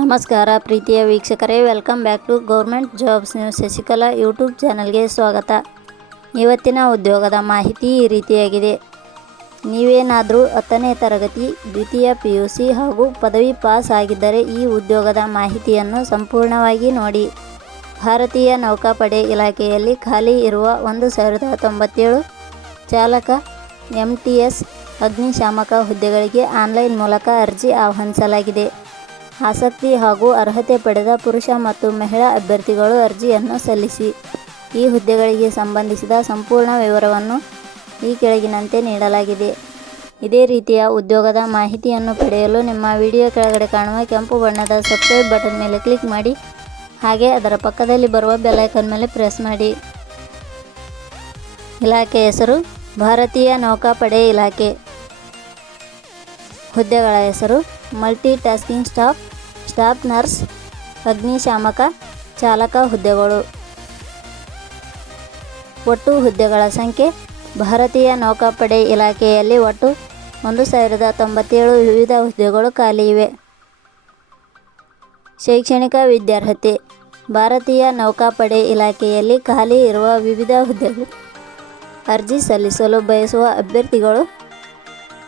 ನಮಸ್ಕಾರ ಪ್ರೀತಿಯ ವೀಕ್ಷಕರೇ welcome back to government jobs news Shashikala YouTube ಚಾನಲ್ಗೆ ಸ್ವಾಗತ. ಇವತ್ತಿನ ಉದ್ಯೋಗದ ಮಾಹಿತಿ ಈ ರೀತಿಯಾಗಿದೆ. ನೀವೇನಾದರೂ ಹತ್ತನೇ ತರಗತಿ, ದ್ವಿತೀಯ ಪಿ ಯು ಸಿ ಹಾಗೂ ಪದವಿ ಪಾಸ್ ಆಗಿದ್ದರೆ ಈ ಉದ್ಯೋಗದ ಮಾಹಿತಿಯನ್ನು ಸಂಪೂರ್ಣವಾಗಿ ನೋಡಿ. ಭಾರತೀಯ ನೌಕಾಪಡೆ ಇಲಾಖೆಯಲ್ಲಿ ಖಾಲಿ ಇರುವ ಒಂದು ಸಾವಿರದ ತೊಂಬತ್ತೇಳು ಚಾಲಕ ಎಂ ಟಿ ಎಸ್ ಅಗ್ನಿಶಾಮಕ ಹುದ್ದೆಗಳಿಗೆ ಆನ್ಲೈನ್ ಮೂಲಕ ಅರ್ಜಿ ಆಹ್ವಾನಿಸಲಾಗಿದೆ. ಆಸಕ್ತಿ ಹಾಗೂ ಅರ್ಹತೆ ಪಡೆದ ಪುರುಷ ಮತ್ತು ಮಹಿಳಾ ಅಭ್ಯರ್ಥಿಗಳು ಅರ್ಜಿಯನ್ನು ಸಲ್ಲಿಸಿ. ಈ ಹುದ್ದೆಗಳಿಗೆ ಸಂಬಂಧಿಸಿದ ಸಂಪೂರ್ಣ ವಿವರವನ್ನು ಈ ಕೆಳಗಿನಂತೆ ನೀಡಲಾಗಿದೆ. ಇದೇ ರೀತಿಯ ಉದ್ಯೋಗದ ಮಾಹಿತಿಯನ್ನು ಪಡೆಯಲು ನಿಮ್ಮ ವಿಡಿಯೋ ಕೆಳಗಡೆ ಕಾಣುವ ಕೆಂಪು ಬಣ್ಣದ ಸಬ್ಸ್ಕ್ರೈಬ್ ಬಟನ್ ಮೇಲೆ ಕ್ಲಿಕ್ ಮಾಡಿ. ಹಾಗೆ ಅದರ ಪಕ್ಕದಲ್ಲಿ ಬರುವ ಬೆಲ್ಲೈಕನ್ ಮೇಲೆ ಪ್ರೆಸ್ ಮಾಡಿ. ಇಲಾಖೆ ಹೆಸರು, ಭಾರತೀಯ ನೌಕಾಪಡೆ ಇಲಾಖೆ. ಹುದ್ದೆಗಳ ಹೆಸರು multi tasking staff staff nurse, ಅಗ್ನಿಶಾಮಕ, ಚಾಲಕ ಹುದ್ದೆಗಳು. ಒಟ್ಟು ಹುದ್ದೆಗಳ ಸಂಖ್ಯೆ ಭಾರತೀಯ ನೌಕಾಪಡೆ ಇಲಾಖೆಯಲ್ಲಿ ಒಟ್ಟು ಒಂದು ಸಾವಿರದ ತೊಂಬತ್ತೇಳು ವಿವಿಧ ಹುದ್ದೆಗಳು ಖಾಲಿ ಇವೆ. ಶೈಕ್ಷಣಿಕ ವಿದ್ಯಾರ್ಹತೆ ಭಾರತೀಯ ನೌಕಾಪಡೆ ಇಲಾಖೆಯಲ್ಲಿ ಖಾಲಿ ಇರುವ ವಿವಿಧ ಹುದ್ದೆಗಳು ಅರ್ಜಿ ಸಲ್ಲಿಸಲು ಬಯಸುವ ಅಭ್ಯರ್ಥಿಗಳು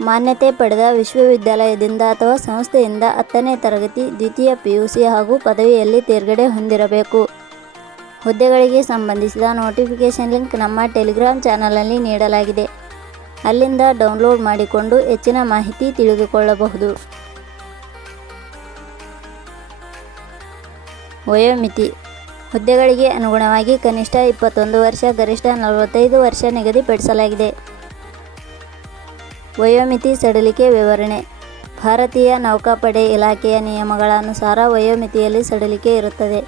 ಮಾನ್ಯತೆ ಪಡೆದ ವಿಶ್ವವಿದ್ಯಾಲಯದಿಂದ ಅಥವಾ ಸಂಸ್ಥೆಯಿಂದ ಹತ್ತನೇ ತರಗತಿ, ದ್ವಿತೀಯ ಪಿ ಯು ಸಿ ಹಾಗೂ ಪದವಿಯಲ್ಲಿ ತೇರ್ಗಡೆ ಹೊಂದಿರಬೇಕು. ಹುದ್ದೆಗಳಿಗೆ ಸಂಬಂಧಿಸಿದ ನೋಟಿಫಿಕೇಷನ್ ಲಿಂಕ್ ನಮ್ಮ ಟೆಲಿಗ್ರಾಮ್ ಚಾನಲಲ್ಲಿ ನೀಡಲಾಗಿದೆ. ಅಲ್ಲಿಂದ ಡೌನ್ಲೋಡ್ ಮಾಡಿಕೊಂಡು ಹೆಚ್ಚಿನ ಮಾಹಿತಿ ತಿಳಿದುಕೊಳ್ಳಬಹುದು. ವಯೋಮಿತಿ. ಹುದ್ದೆಗಳಿಗೆ ಅನುಗುಣವಾಗಿ ಕನಿಷ್ಠ ಇಪ್ಪತ್ತೊಂದು ವರ್ಷ, ಗರಿಷ್ಠ ನಲವತ್ತೈದು ವರ್ಷ ನಿಗದಿಪಡಿಸಲಾಗಿದೆ. ವಯೋಮಿತಿ ಸಡಿಲಿಕೆ ವಿವರಣೆ. ಭಾರತೀಯ ನೌಕಾಪಡೆ ಇಲಾಖೆಯ ನಿಯಮಗಳ ಅನುಸಾರ ವಯೋಮಿತಿಯಲ್ಲಿ ಸಡಿಲಿಕೆ ಇರುತ್ತದೆ.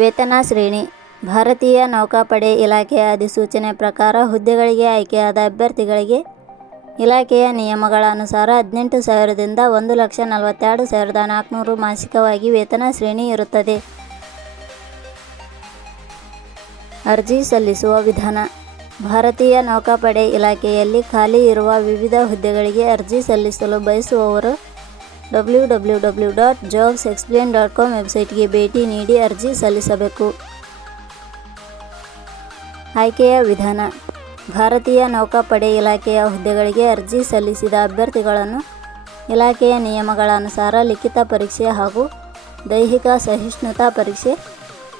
ವೇತನ ಶ್ರೇಣಿ. ಭಾರತೀಯ ನೌಕಾಪಡೆ ಇಲಾಖೆಯ ಅಧಿಸೂಚನೆ ಪ್ರಕಾರ ಹುದ್ದೆಗಳಿಗೆ ಆಯ್ಕೆಯಾದ ಅಭ್ಯರ್ಥಿಗಳಿಗೆ ಇಲಾಖೆಯ ನಿಯಮಗಳ ಅನುಸಾರ ಹದಿನೆಂಟು ಸಾವಿರದಿಂದ ಒಂದು ಲಕ್ಷ ನಲವತ್ತೆರಡು ಸಾವಿರದ ನಾಲ್ಕುನೂರು ಮಾಸಿಕವಾಗಿ ವೇತನ ಶ್ರೇಣಿ ಇರುತ್ತದೆ. ಅರ್ಜಿ ಸಲ್ಲಿಸುವ ವಿಧಾನ. ಭಾರತೀಯ ನೌಕಾಪಡೆ ಇಲಾಖೆಯಲ್ಲಿ ಖಾಲಿ ಇರುವ ವಿವಿಧ ಹುದ್ದೆಗಳಿಗೆ ಅರ್ಜಿ ಸಲ್ಲಿಸಲು ಬಯಸುವವರು W W W dot jobs explain dot com ವೆಬ್ಸೈಟ್ಗೆ ಭೇಟಿ ನೀಡಿ ಅರ್ಜಿ ಸಲ್ಲಿಸಬೇಕು. ಆಯ್ಕೆಯ ವಿಧಾನ. ಭಾರತೀಯ ನೌಕಾಪಡೆ ಇಲಾಖೆಯ ಹುದ್ದೆಗಳಿಗೆ ಅರ್ಜಿ ಸಲ್ಲಿಸಿದ ಅಭ್ಯರ್ಥಿಗಳನ್ನು ಇಲಾಖೆಯ ನಿಯಮಗಳ ಅನುಸಾರ ಲಿಖಿತ ಪರೀಕ್ಷೆ ಹಾಗೂ ದೈಹಿಕ ಸಹಿಷ್ಣುತಾ ಪರೀಕ್ಷೆ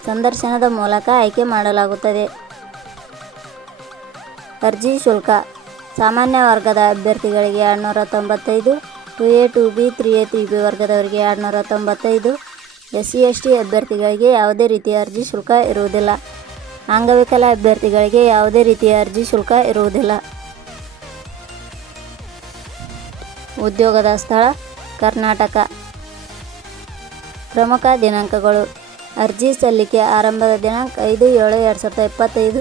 ಸಂದರ್ಶನದ ಮೂಲಕ ಆಯ್ಕೆ ಮಾಡಲಾಗುತ್ತದೆ. ಅರ್ಜಿ ಶುಲ್ಕ. ಸಾಮಾನ್ಯ ವರ್ಗದ ಅಭ್ಯರ್ಥಿಗಳಿಗೆ ಎರಡುನೂರ ತೊಂಬತ್ತೈದು two A two B three A three B ವರ್ಗದವರಿಗೆ ಎರಡುನೂರ ತೊಂಬತ್ತೈದು ಎಸ್ ಸಿ ಎಸ್ ಟಿ ಅಭ್ಯರ್ಥಿಗಳಿಗೆ ಯಾವುದೇ ರೀತಿಯ ಅರ್ಜಿ ಶುಲ್ಕ ಇರುವುದಿಲ್ಲ. ಅಂಗವಿಕಲ ಅಭ್ಯರ್ಥಿಗಳಿಗೆ ಯಾವುದೇ ರೀತಿಯ ಅರ್ಜಿ ಶುಲ್ಕ ಇರುವುದಿಲ್ಲ. ಉದ್ಯೋಗದ ಸ್ಥಳ, ಕರ್ನಾಟಕ. ಪ್ರಮುಖ ದಿನಾಂಕಗಳು. ಅರ್ಜಿ ಸಲ್ಲಿಕೆ ಆರಂಭದ ದಿನಾಂಕ ಐದು ಏಳು ಎರಡು ಸಾವಿರದ ಇಪ್ಪತ್ತೈದು.